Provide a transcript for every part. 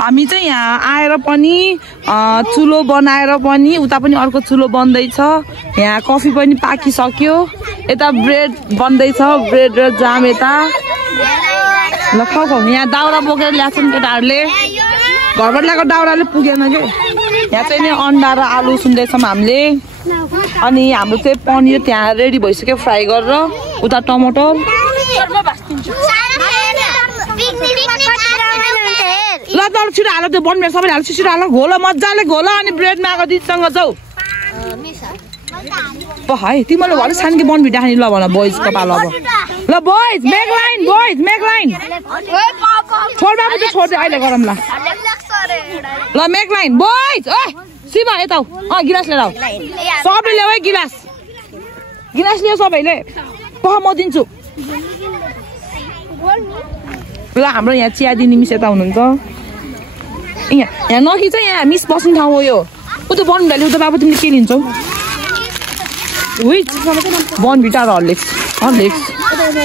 हामी चाहिँ यहाँ आएर पनि चुलो बनाएर पनि उता पनि अर्को चुलो बन्दैछ। यहाँ कफी पनि पाकिसक्यो। यता ब्रेड बन्दैछ, ब्रेड र जाम यता। ल खाऊ खाऊ। यहाँ दाउरा बोकेर ल्याएको छन् केटाहरूले। घरबाट ल्याएको दाउराले पुगेन के। यहाँ चाहिँ नि अन्डा र आलु सुन्दैछौँ हामीले। अनि हाम्रो चाहिँ पनिर त्यहाँ रेडी भइसक्यो फ्राई गरेर। उता टमाटर। ल त छिटो हाल त्यो बनमेर सबैले हाल छिटो हाल। घोल मजाले घोल अनि ब्रेडमा आएको दिदीसँग जाऊ। है तिमीले भरे सानकी बनभिटा खाने ल भन बोइजको पालो अब। ल boys make line, boys make line. छोड बाबु चाहिँ छोड्दै अहिले गरौँ ल। ल मेक लाइन बोइज। ओइ शिवा यता गिलास लिएर आऊ। सबैले ल्याऊ है गिलास। गिलास लियो सबैले। म दिन्छु। ल हाम्रो यहाँ चिया दिने मिस यता हुनुहुन्छ। यहाँ नखिच यहाँ मिस बस्ने ठाउँ हो यो। उ त बनभिटा ल्याउ त बाबु तिमीले के लिन्छौ? बनभिटा र हर्लिक्स। हर्लिक्स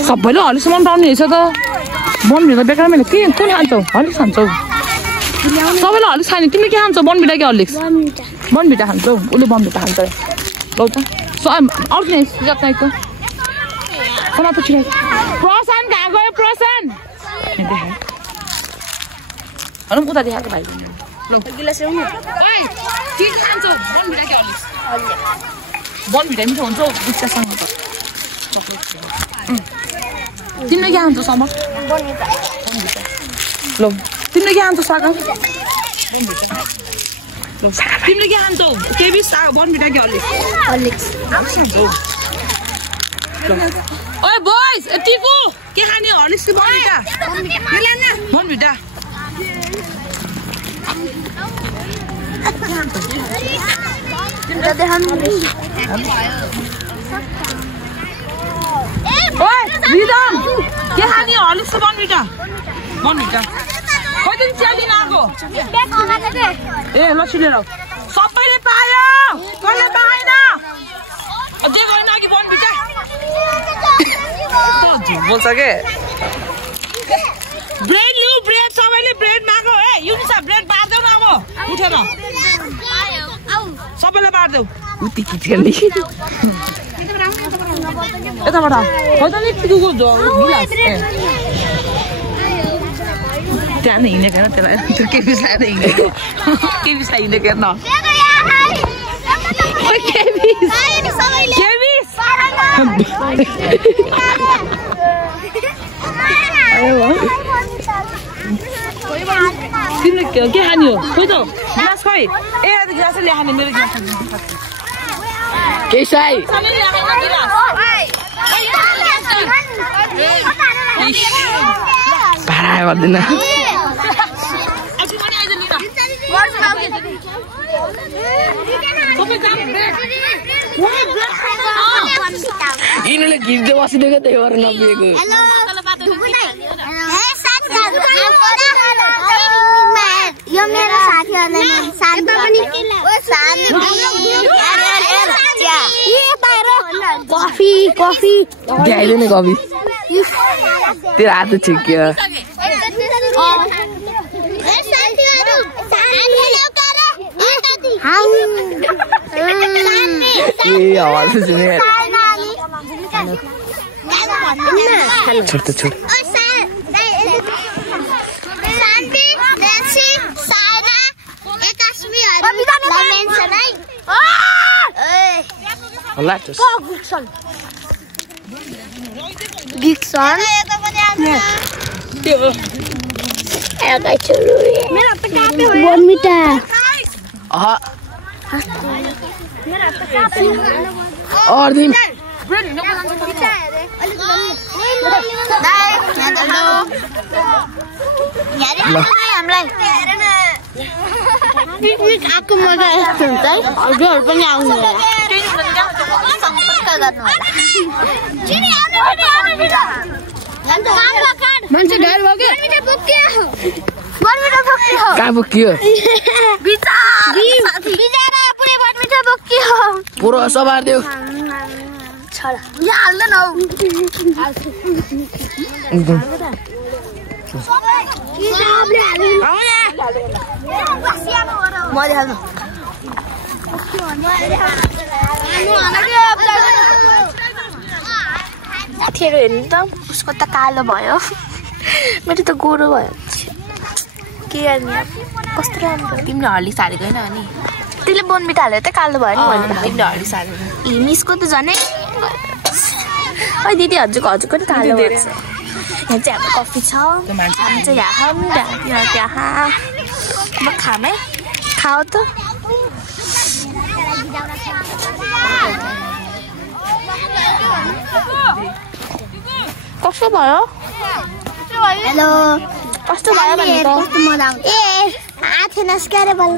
सबैले हर्लिक्स मन पराउने रहेछ त। बनभिटा बेकार मैले के कुन खान्छौ? हर्लिक्स खान्छौ? सबैले हर्लिक्स खाने। तिमीले के खान्छौ? बनभिटा कि हर्लिक्स? बनभिटा खान्छौ। उसले बनभिटा खान्छ। लौ त अर्गनाइज त समातो छिटो। प्रशान कहाँ गयो प्रशान? उता देखाएको भाइ। गिलास ल्याउनु। ओइ के खान्छौ? बनभिटा कि हर्लिक्स? बनभिटा मिठो हुन्छ बिस्तासँग त। तिमीले के खान्छौ समर? बनभिटा। ल तिमीले के खान्छौ सागा? बनभिटा। ल तिमीले के खान्छौ? केबी सागा बनभिटा कि हर्लिक्स? हर्लिक्स। खान्छौ। ओइ बोइज टिकु के खाने? हर्लिक्स कि बनभिटा? बनभिटा। रिदम के खाने? हर्लिक्स कि बनभिटा? बनभिटा। खोइ तिमी चिया दिन आएको? ए ल छिटो ल। सबैले पायो। कसले पाएन? अझै गएन कि बनभिटा? बोल्छ के? ब्रेड लिऊ ब्रेड। सबैले ब्रेड मागो। ए युनिसा ब्रेड बार्देऊ न अब उठेर। सबैले बार्देऊ। उति खिचेली यताबाट खोइ त नि टिकुको गिलास। त्यहाँ नै हिँडेको होइन त्यसलाई त्यो के बिसाएर हिँडेको। के बिसा हिँडेको हेर्न। तिमीले के खाने हो? खोइ त गिलास खोइ। ए गिलास ल्याखाने मेरो गिलास केसाई भाडा गर्दैन। यिनीहरूले घिच्दै बसिदिएको त्यही भएर नपिएको। यो मेरो कफी कफी ल्याइदियो नि कफी। तेरो हात ठिक्यो। छोड़ छोड़ बोनमिटा और दिन पिकनिक आएको मजा यस्तो हुन्छ है। हजुरहरू पनि आउनु होला। मान्छे ढेर भयो के? कहाँ बोकियो? पुरो सबार देऊ। यहाँ हाल्दैन हौ। एकदम साथीहरु हेर्नु त उसको त कालो भयो मेरो त गोरो भयो के गर्ने कस्तो राम्रो तिमीले हर्लिक्स हालेको हैन अनि त्यसले बोनबिटा हालेर त कालो भयो नि भने तिमीले हर्लिक्स हालेको मिसको त झनै ओइ दिदी हजुरको नि कालो भएछ यहाँ चाहिँ हाम्रो कफी छ हामी चाहिँ यहाँ म खामै खाऊ त कस्तो भयो हेलो कस्तो भयो भनेको कस्तो मजा आउँछ ए आथेनस क्यारे बल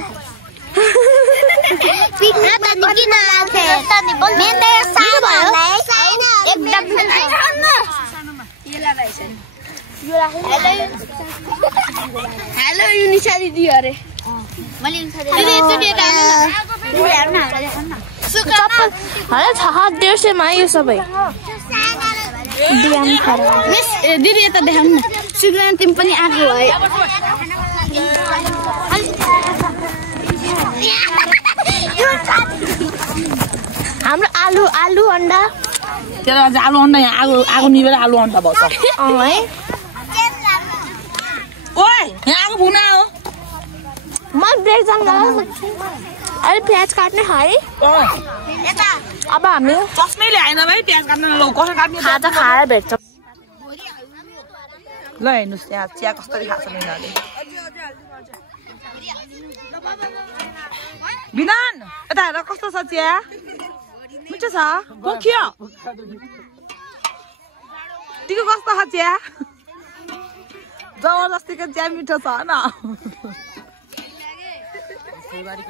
पिकनिक त किन आथे मेरे साथ भयो एकदम हेलो युनिसा दिदी अरे मैले युनिसा दिदी हात 150 मा यो सबै मिस दिदी यता देखाउनु न सुग्ना तिमी पनि आगो है हाम्रो आलु अन्डा तेरो आज आलु अन्डा यहाँ आगो निभेर आलु अन्डा भन्छ है ओइ यहाँ आगो फुना हो म ब्रेक जान अहिले प्याज काट्ने है अब हामी चस्मै ल्याएन भाइ प्याज काट्न लौ कसरी काट्ने खाजा खाएर भेट्छ ल हेर्नुस् यहाँ चिया कसरी खान्छ यिनीहरूले विधान यता हेर कस्तो छ चिया मिठो छ पोखियो तिको कस्तो छ चिया जबरजस्तीको चिया मिठो छ न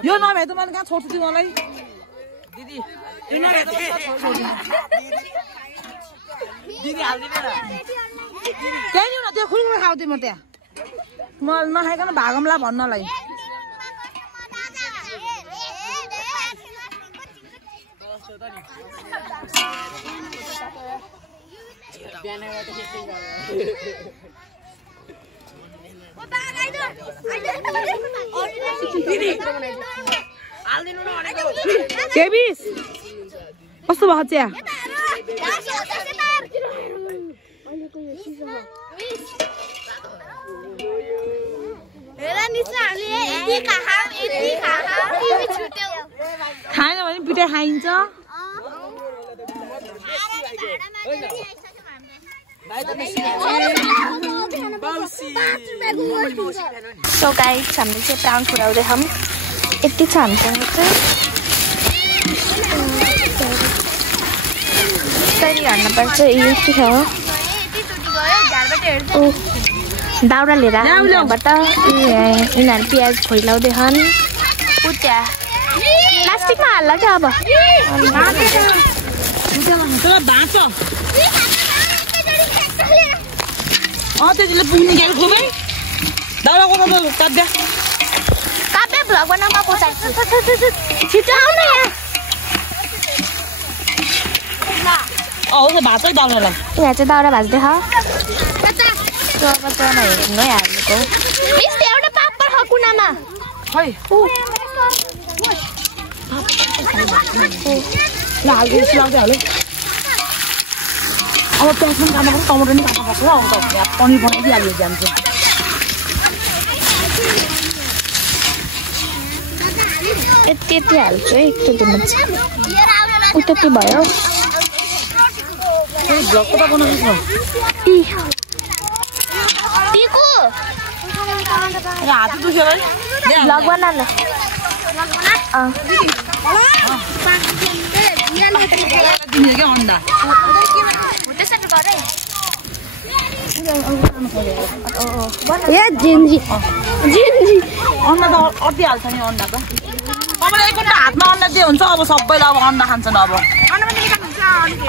यो नभए त मैले कहाँ छोड्छु तिमीलाई दिदी दिदी हाल्दिन त्यही नि न त्यो खुलखुल खाउँथेँ म त्यहाँ म नखाइकन भागमला भन्नलाई केबिस कस्तो भएको चिया खाएन भने पिटाइ खाइन्छ सो गाइस हामीले चाहिँ प्राउन खुवाउँदैछौँ यति छ हामीसँग चाहिँ कसरी हाल्नुपर्छ यति छ दाउरा लिएर यहाँबाट यिनीहरू प्याज खोइलाउँदैछन् ऊ त्यहाँ प्लास्टिकमा हाल्ला क्या अब त्यतिले पुग्ने क्या खुबै दाउरा कोता काट्दा काट्दै भ्लग बनाउन पछाड्छु छिटो आउनु यहाँ भाँच्छ दाउरालाई यहाँ चाहिँ दाउरा भाज्दै हेर्नु है हाल्नुको मिस एउटा पापड छ कुनामा खै हाल्दै हाल्यो अब प्याज पनि काट्नु पर्छ टमाटर पनि काट्नु पर्छ अब त पनिर बनाइदिइहाल्यो बिहान चाहिँ यति हाल्छु है एकचोटिमा उतति भयो भ्लग कता बनाएको हात दुख्यो है भ्लग बना ल दिने क्या अन्डा अन्डा त अटिहाल्छ नि अन्डा त तपाईँले एक घन्टा हातमा अन्डा दिए हुन्छ अब सबैलाई अब अन्डा खान्छन् अब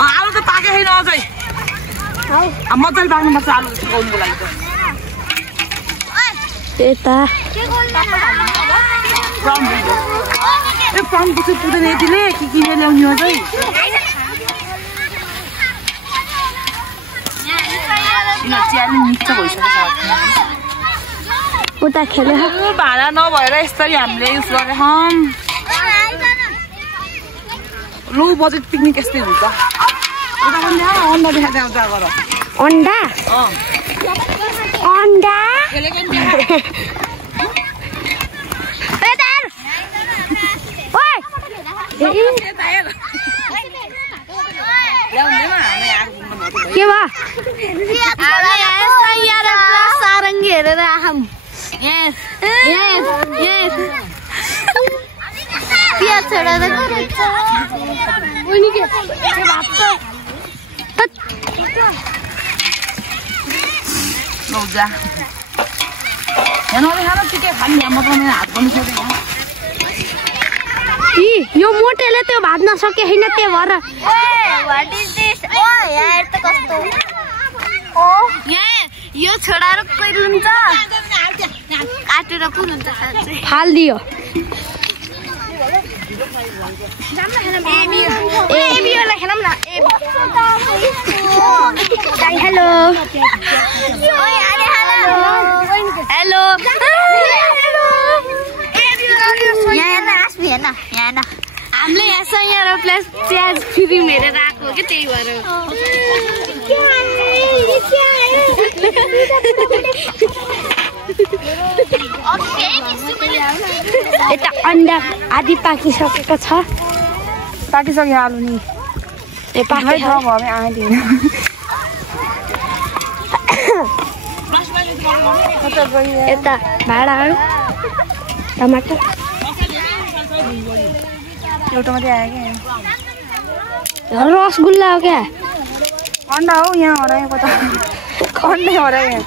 आलु त पाके छैन अझै मजाले पाक्नुपर्छ आलु सुकाउनुको लागि त प्राउन पछि पुग्दैन यतिले के किनेर ल्याउने अझै चिया पनि मिठो भइसकेको छ उता खेले भाडा नभएर यसरी हामीले युज गरेछौँ लो बजेट पिकनिक यस्तै हुन्छ उता पनि अन्डा देखाउँदा उता गर अन्डा अन्डा के भयो सारङ्गी हेरेर आम यो मोटेले त्यो भाज्न सके होइन त्यो भएर यो छोडाएर कहिले हुन्छ काटेर कुन हुन्छ फालिदियो हेलो हेलो हामीले यहाँ प्लस च्याज फिल्म हेरेर आएको कि त्यही भएर यता अन्डा आदि पाकिसकेको छ पाकिसक्यो आलु नि यता भाडाहरू टमाटर एउटा मात्रै आयो क्या रसगुल्ला हो क्या अन्डा हो यहाँ हराएको त अन्डै हरायो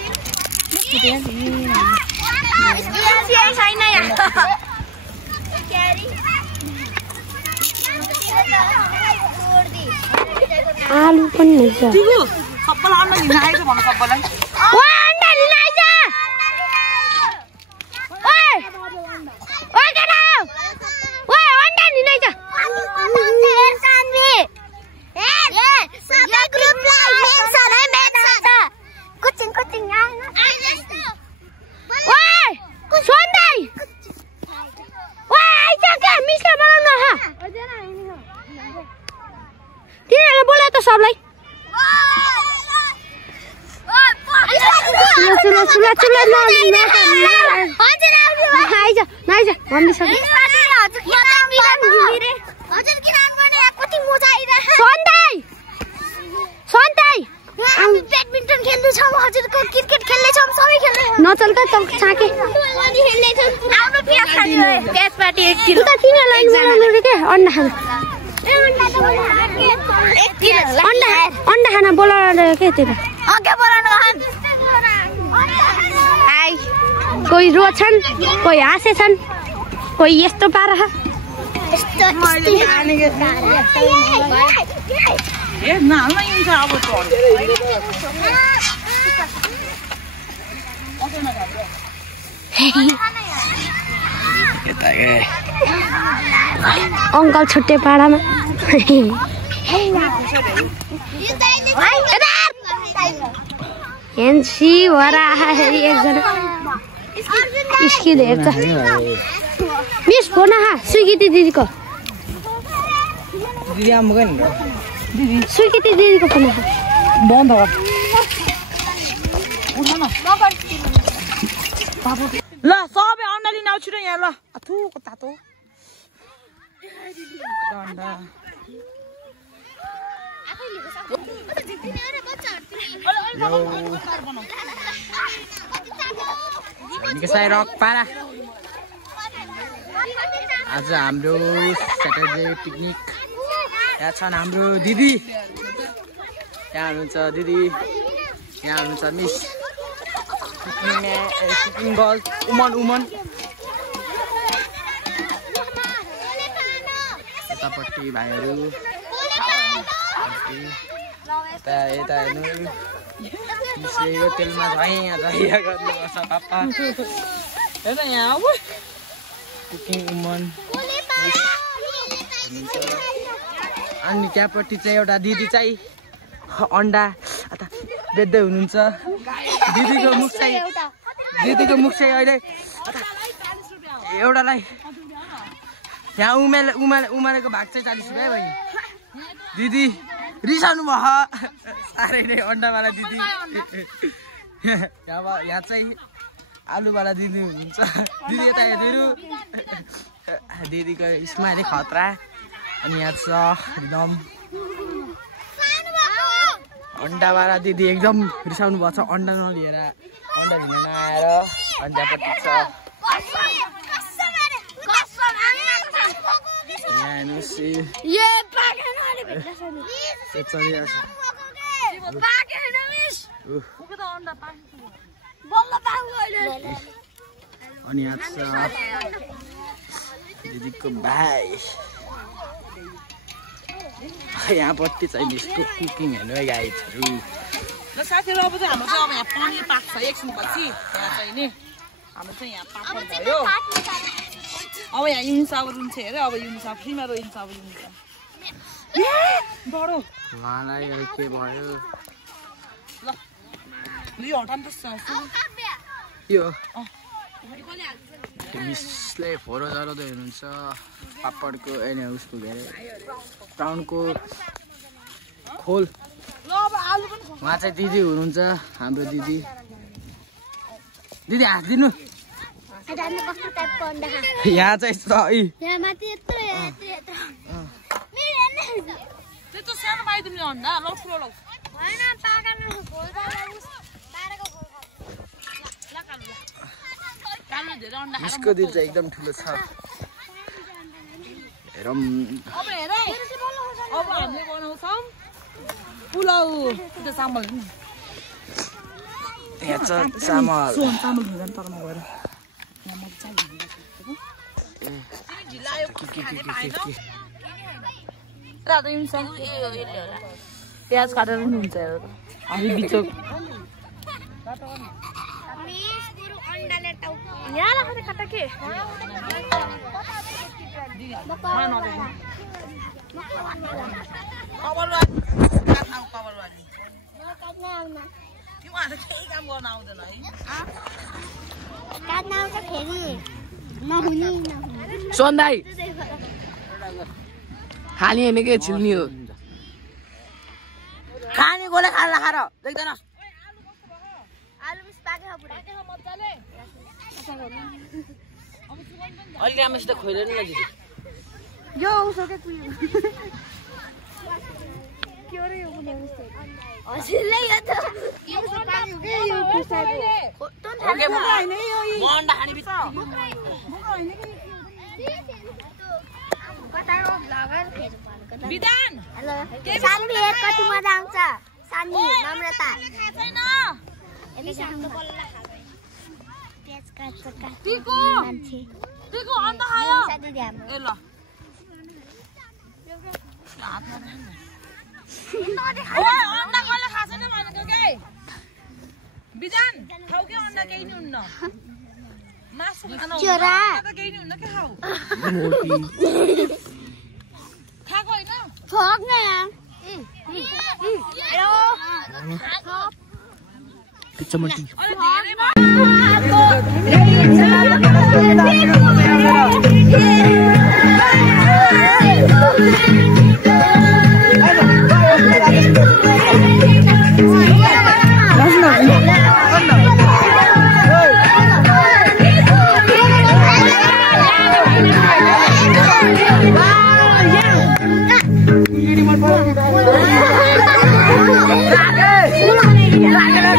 आलु पनि हुन्छ सबैलाई अन्डा लिन आएको भन्नु सबैलाई अन्डा खाना बोलाएर के त्यता कोही रोछन् कोही हाँसेछन् कोही यस्तो पारा अङ्कल छुट्टे पाडामा हेन्सी भएर आएखेरि एकजना स्किल हेर्छ मिस फोन स्वीकृति दिदीको स्वीकृति दिदीको फोन बन्द ल सबै अन्डा लिन आउँछु र यहाँ ल अथुको तातो आज हाम्रो स्याटरडे पिकनिक यहाँ छन् हाम्रो दिदी यहाँ हुनुहुन्छ दिदी यहाँ हुनुहुन्छ मिस कुकिङ गर्ल उमन यतापट्टि भाइहरू यता हेर्नु मिसले तेलमा झैया गर्नुपर्छ पापा हेर यहाँ अब कुकिङ उमन अनि त्यहाँपट्टि चाहिँ एउटा दिदी चाहिँ अन्डा बेच्दै हुनुहुन्छ दिदीको मुख चाहिँ दिदीको मुख चाहिँ अहिले एउटालाई यहाँ उमालेको भाग चाहिँ 40 रुपियाँ है बहिनी। दिदी रिसाउनु भयो साह्रै नै अन्डावाला दिदी। यहाँ चाहिँ आलुवाला दिदी हुनुहुन्छ। दिदी यता हेर्नु दिदीको स्माइलै खतरा। अनि यहाँ छ एकदम अन्डावाला दिदी एकदम रिसाउनु भएको छ अन्डा नलिएर अन्डा लिन नआएर। अनि त्यहाँपट्टि छ अनि यहाँ छ दिदीको भाइ। यहाँपट्टि चाहिँ यसको कुकिङ हेर्नु है गाइजहरू। ल साथीहरु अब चाहिँ हाम्रो चाहिँ अब यहाँ पनिर पाक्छ एकछिनपछि। यहाँ चाहिँ नि हाम्रो चाहिँ यहाँ पापड भयो। अब यहाँ युनिसाब रुन्छ हेरे। अब युनिसाब फ्रीमा रोइन्छ। अब युनिसाब बडो उहाँलाई के भयो ल यो हटान त यो मिसले फोरो जलाउँदै हुनुहुन्छ पापडको एने उसको के अरे टाउनको खोल। उहाँ चाहिँ दिदी हुनुहुन्छ हाम्रो दिदी। दिदी हात दिनु। यहाँ चाहिँ त्यो सानो पाइदिनु अन्डा ल ठुलो ल हैन पाकानु कालो धेरै अन्डा मिसको दिल चाहिँ एकदम ठुलो छ। हेरौँ अब हेर अब हामीले बनाउँछौँ पुलाउ। त्यो चामल यहाँ छ चामल। चामल हुँदैन तरमा गएर प्याज काटेर पनि हुन्छ अलि बिचो सोन्दाई खाने होइन के छिल्ने हो। खाने गोले खाएर खाएर देख्दैन। अलि राम्रोसित खोइलेन न दिदी। यो उसो के कुयो के हो रे यो कुने उस्तो हजुरले यो त यो पाक्यो के यो खुसाइको तन थाले हैन यो म अन्डा खाने बित्छ मुख हैन के कताको भ्लगर फेरि पार्को विधान हेलो सानी एक कति मजा आउँछ सानी नम्रता छैन यति सानो बल्ल खाबै प्याज काट्छ टिको मान्छे टिको अन्डा खायो साथी ध्यान ए ल हातमा अन्डा कसले खाछ नि भनेको के विधान खाऊ के अन्डा केही नि हुन्न मासु खानु चोरा त केही नि हुन्न के खाऊ खाएको हैन फक न हेलो चमटी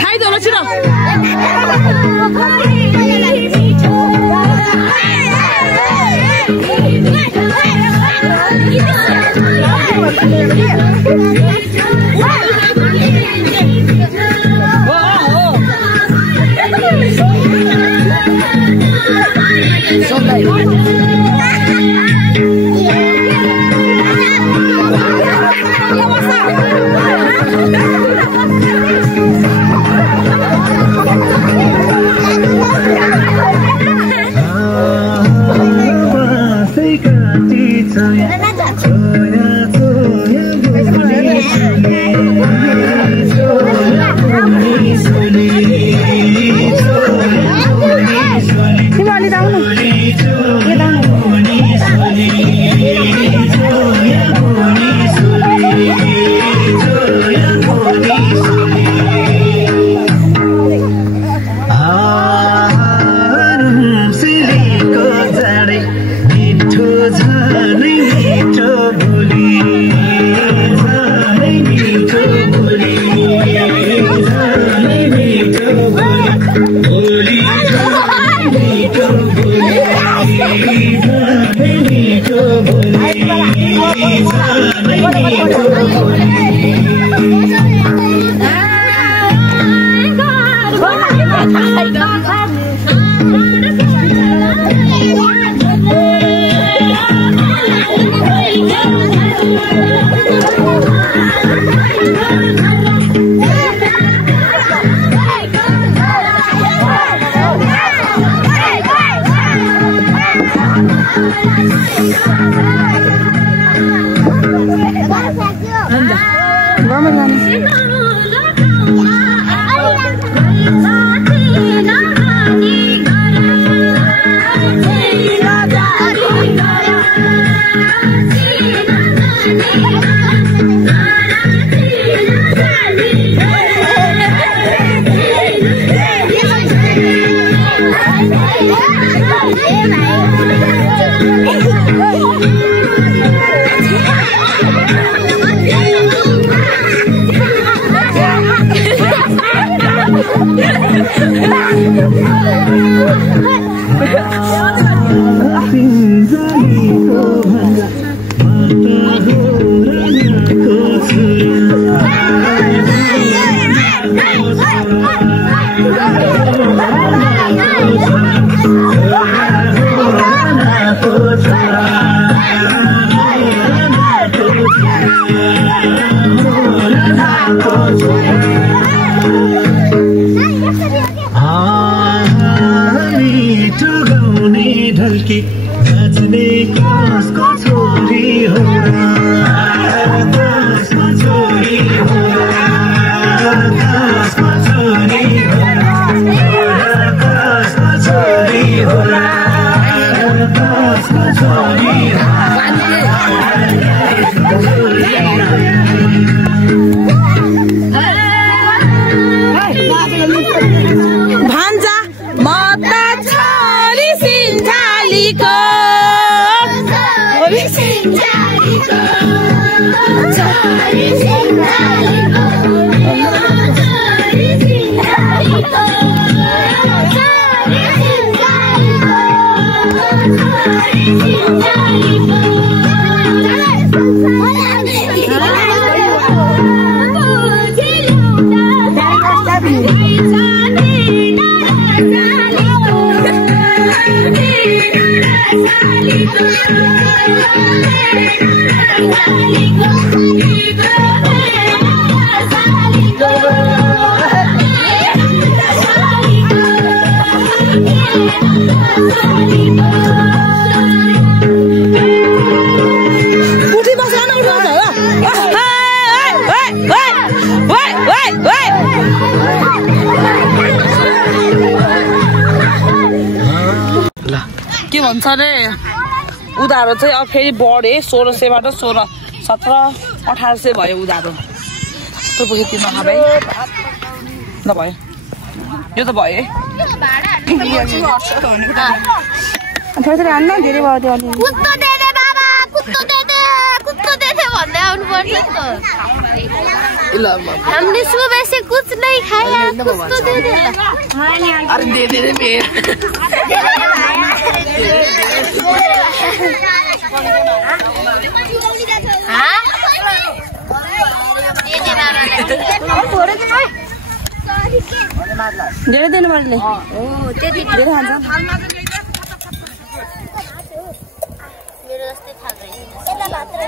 खाइदो ल छिटो के भन्छ अरे उधारो चाहिँ अब फेरि बढे 1600बाट 1700-1800 भयो उधारो। यस्तो पुग्यो तिम्रो भाइ ल भयो यो त भयो है थोरै हान्न धेरै भयो त्यो अलि कुत्तो दे दे बाबा कुत्तो दे दे भन्दै आउनु पर्छ त हमने सुबह से कुछ नहीं खाया कुत्तो दे दे अरे दे दे रे बे हां दे दे बाबा थोरै दिन धेरै दिन पर्ले ओ त्यति धेरै खान्छ मेरो जस्तै खाँदै यता मात्र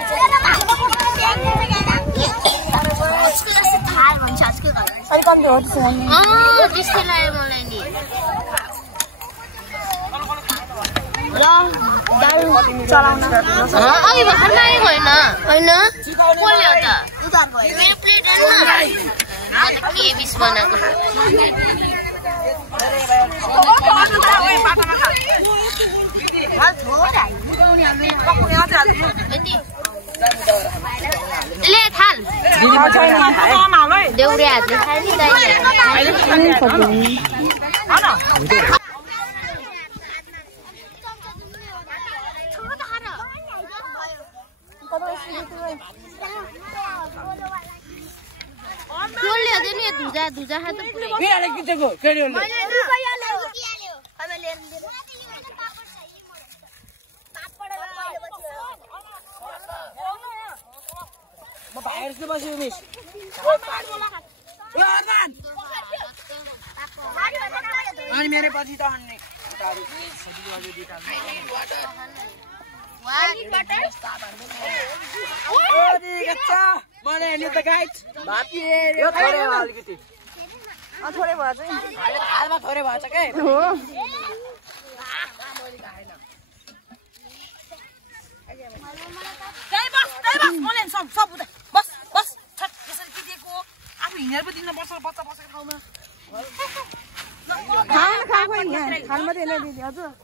थाल भन्छ आजको अलि कम हो त्यसो त्यस्तै लाग्यो मलाई नि ल दाल चलाउन अघि भर्खर आएको होइन कसले हो त उधार भयो मेरो प्लेट के बिस बनाएको ले थाल देउरे हातले खाने धुजा धुजा खात पुरै म बाहिर चाहिँ बस्यो मिस अनि मेरो पछि त अन्ने थोरै भयो चाहिँ थोरै भएछ के आफू हिँडेर पो दिन बस्छ बच्चा बसेको ठाउँमा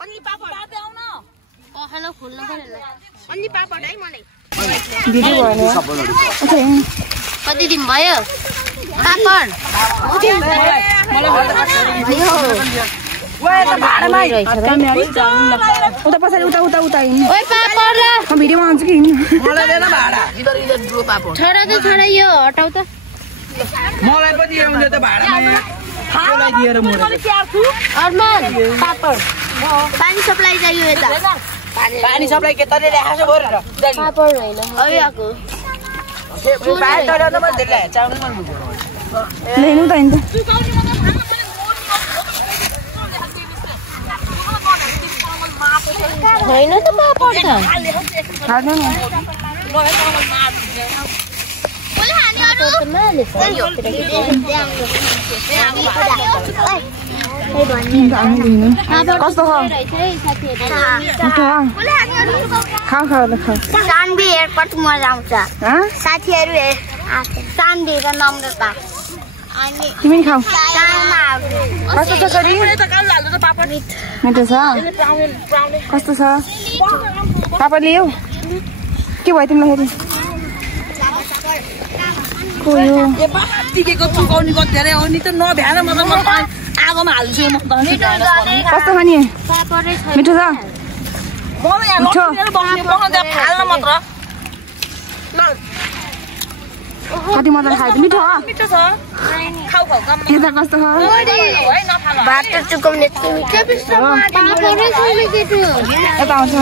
अनि पापड आउन खोल्नु पर्यो अनि पापड है मलाई कति दिन भयो पापड उता पछाडि उता उता उता हिँड्नु ओइ पापड म भिडियोमा आउँछु कि हिँड्नु मलाई देन भाडा इधर इधर ब्रो पापड छोरा त छोरा यो हटाउ त मलाई पनि आउँदै त भाडामा त्यसलाई दिएर म अरमान पापड पानी सप्लाई चाहियो यता पानी सप्लाई के तले राखेको छ भरेर पापड हैन आएको बाहिर तले त मैले धेरै चाउनु मन ल्याउनु त हिँड्छ हैन त पापड त खानु नि कस्तो खाऊ खाऊ ल खाऊ सान्दी हेरपट मजा आउँछ साथीहरू सान्दीको नम्रता अनि तिमी नि खाऊ चाउमा कस्तो छ छोरी मिठो छ कस्तो छ पापड ल्याऊ के भयो तिमीलाई फेरि टिकेको चुकाउने कति धेरै हो नि त नभ्याएर म त आगोमा हाल्छु म त कस्तो खाने मिठो छ मलाई यहाँ मिठो बनाउँदा फाल्न मात्र कति मजाले खायो मिठो हो मिठो छ खाऊ खाऊ काम यता कस्तो छ बाटो चुकाउने यता आउँछ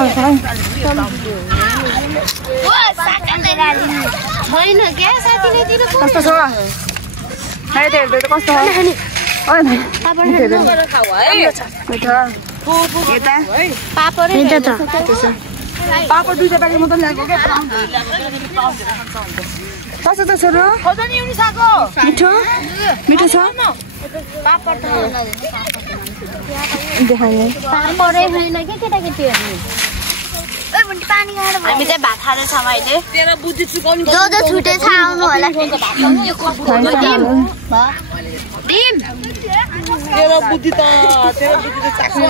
होइन क्या साथीले दिनु कस्तो छ हेर्दै हेर्दै त कस्तो छ मिठो यता पापड मिठो छ पापड दुईटा प्याकेट मात्रै ल्याएको क्या कस्तो छ छोरो मिठो मिठो छ देखाउने पापडै छैन के केटाकेटीहरू हामी चाहिँ भात खाँदैछौँ अहिले तेरो बुद्धि चुकाउने जो जो छुटेछ आउनु होला तेरो बुद्धि त चाख्नु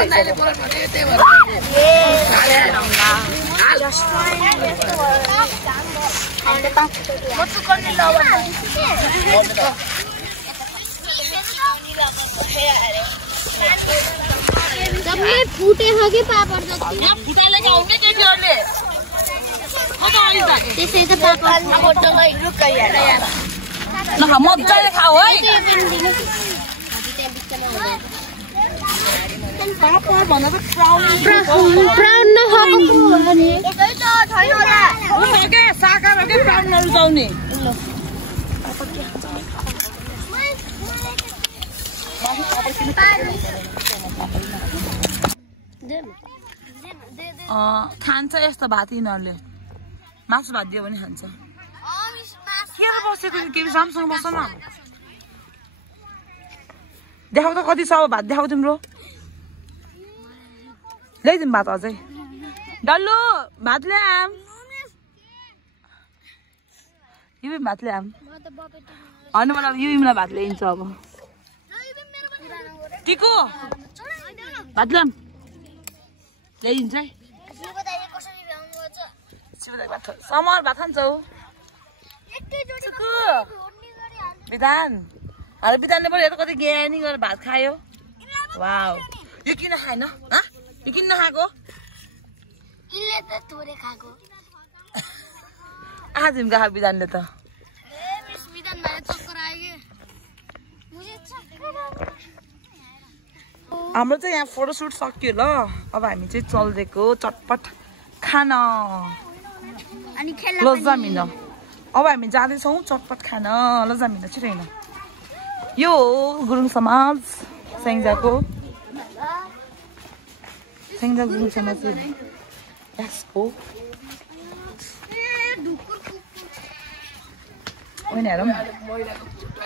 सबै फुटेछ कि पापड जति फुटाले आउने केटीहरूले त्यसै त पापड मजाले खाऊ है पापड भन्दा त प्राउन नखाएको भने साकार हो क्या प्राउन नरुचाउने खान्छ यस्तो भात यिनीहरूले मासु भात दियो भने खान्छ के बसेको के राम्रोसँग बस्छ न देखाउ त कति छ अब भात देखाउ तिम्रो ल्याइदिउँ भात अझै डल्लु भात ल्याम यो भात ल्याम होइन मलाई यो मलाई भात ल्याइन्छ अब टिको भात ल्याम ल्याइदिन्छ है समर भात खान्छौ विधान अरे विधानले पनि यता कति ज्ञानी गरेर भात खायो वाउ यो किन खाएन यो किन नखाएको आज झिम्का खा विधानले त हाम्रो चाहिँ यहाँ फोटोसुट सक्यो ल। अब हामी चाहिँ चल्देको चटपट खान लजामिन। अब हामी जाँदैछौँ चटपट खान लजामिन छिटैन। यो हो गुरुङ समाज स्याङ्जाको गुरुङ समाज यसको होइन हेरौँ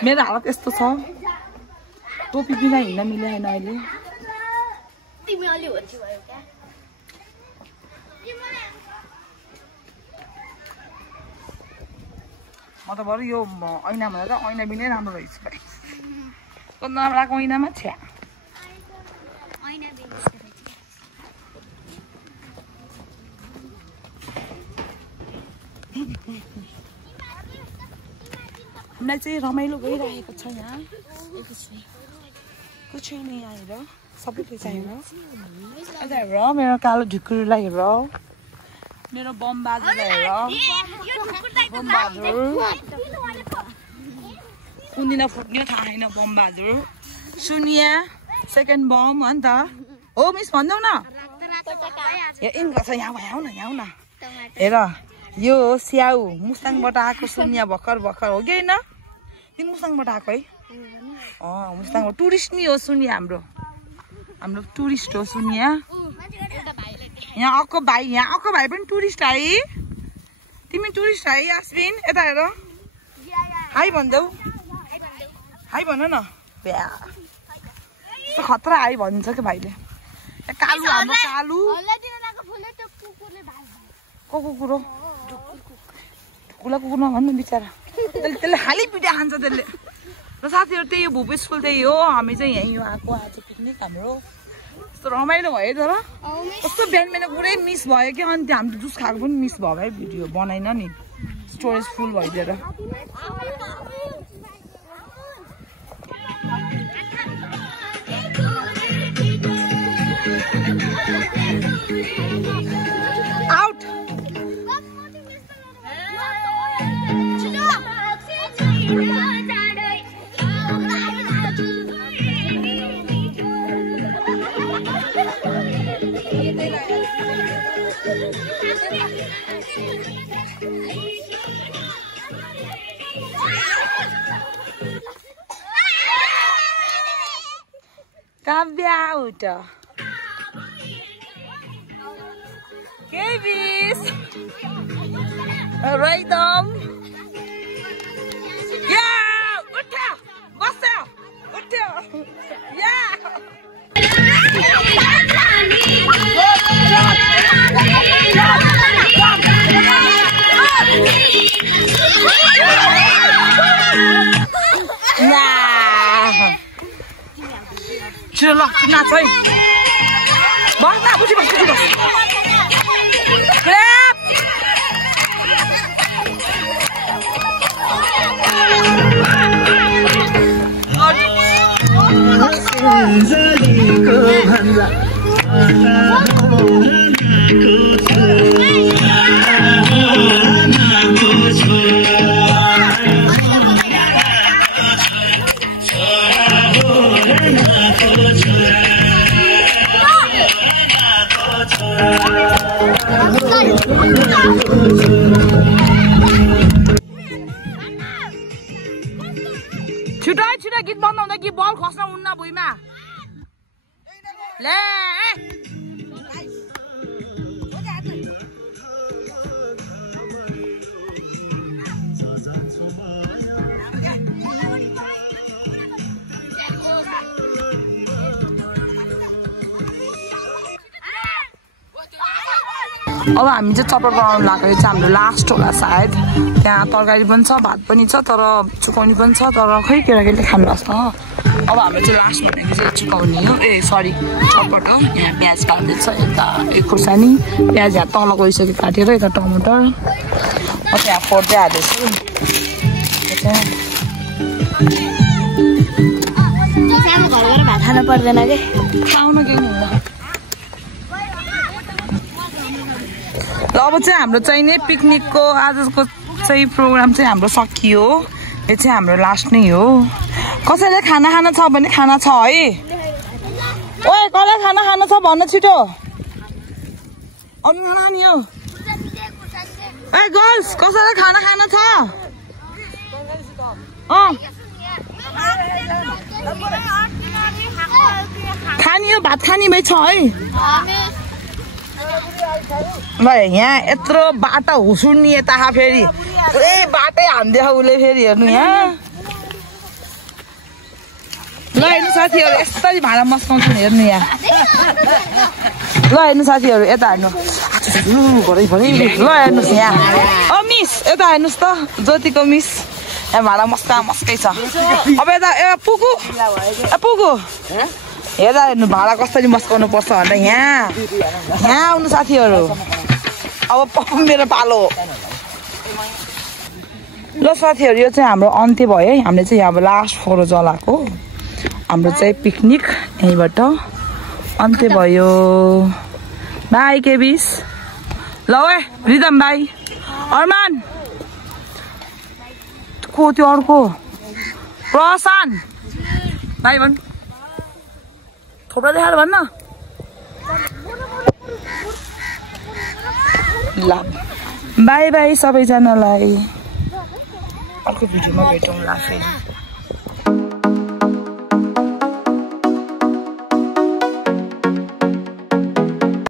मेरो हालत यस्तो छ। टोपी बिना हिँड्न मिलेन अहिले। म त बरु यो ऐना भनेर ऐना बिनै राम्रो रहेछ भाइ। नराम्रो ऐनामा छ्या हामीलाई चाहिँ रमाइलो गइरहेको छ यहाँ। छैन यहाँ हेर सबैले चाहिँ हेर हेर मेरो कालो ढुकुरलाई हेर मेरो बमबहादुरलाई हेर बमबहादुर कुन्दिन फुट्ने थाहा छैन बमबहादुर सुनिया सेकेन्ड बम हो नि त हो मिस भनिदेऊ न इङ्ग्लिस यहाँ आऊ न हेर यो हो स्याउ मुस्ताङबाट आएको सुनिया भर्खर हो कि होइन तिमी मुस्ताङबाट आएको है मुस्ताङ टुरिस्ट नि हो सुनिया हाम्रो टुरिस्ट हो सुनिया यहाँ आएको भाइ पनि टुरिस्ट है तिमी टुरिस्ट है यास्मिन यता हेर हाई भनिदेऊ हाई भन न ब्या खतरा हाई भन्छ क्या भाइले कालु हाम्रो कालु को कुकुर कुकुर नभन्नु बिचरा त्यसले खालि पिटा खान्छ त्यसले र साथीहरू त्यही हो भूपेश फुल त्यही हो हामी चाहिँ यहीँ आएको आज पिकनिक हाम्रो कस्तो रमाइलो भयो तर कस्तो बिहान पुरै मिस भयो क्या अनि त्यो हामीले जुस खाएको पनि मिस भयो भाइ भिडियो बनाइन नि स्टोरेज फुल भइदिएर Cambia out. Kavis. Right down. Yeah. Utta. Basta. Utta. Yeah. Chưa lọc chứ nào chơi bóng nào cũng chỉ bóng Grab छिटो गीत बनाउँदा कि बल खस्न उन्न भुइँमा ले अब हामी चाहिँ चटपट बनाउनु लाग्यो यो चाहिँ हाम्रो लास्ट होला सायद त्यहाँ तरकारी पनि छ भात पनि छ तर चुकाउने पनि छ तर खै केटाकेटीले खानु भएको छ अब हाम्रो चाहिँ लास्ट भनेको चाहिँ चुकाउने हो सरी चटपट हो यहाँ प्याज काट्दैछ यता एक खुर्सानी प्याज यहाँ तल गइसक्यो काटेर यता टमाटर म त्यहाँ फोर्दै हाल्दैछु भात खानु पर्दैन कि खाउन केही हुँदैन ल अब चाहिँ हाम्रो चाहिँ नि पिकनिकको आजको चाहिँ प्रोग्राम चाहिँ हाम्रो सकियो यो चाहिँ हाम्रो लास्ट नै हो कसैले खाना खान छ भने खाना छ है ओए कसलाई खाना खानु छ भन्न छिटो नि हो ए गर्ल्स कसैलाई खाना खानु छ खानी हो भात खानी भाइ छ है ल यहाँ यत्रो बाटो हुसुन्नी यता फेरि पुरै बाटै हान्दियो उसले फेरि हेर्नु यहाँ ल हेर्नु साथीहरू यस्तै भाँडा मस्काउँछ हेर्नु यहाँ ल हेर्नु साथीहरू यता हेर्नु ल हेर्नुहोस् यहाँ मिस यता हेर्नुहोस् त ज्योतिको मिस यहाँ भाँडा मस्कै छ अब यता पुगु हेर्दा हेर्नु भाँडा कसरी मस्काउनु पर्छ भनेर यहाँ आउनु साथीहरू अब मेरो पालो ल साथीहरू यो चाहिँ हाम्रो अन्त्य भयो है हामीले चाहिँ अब लास्ट फोरो जलाएको हाम्रो चाहिँ पिकनिक यहीँबाट अन्त्य भयो बाई केबिस ल है रिदम भाइ अरमान को त्यो अर्को प्रशान भाइ भन् थोप्रा देखाएर भन्न ल बाई बाई सबैजनालाई अर्को भिडियोमा भेटौँला फेरि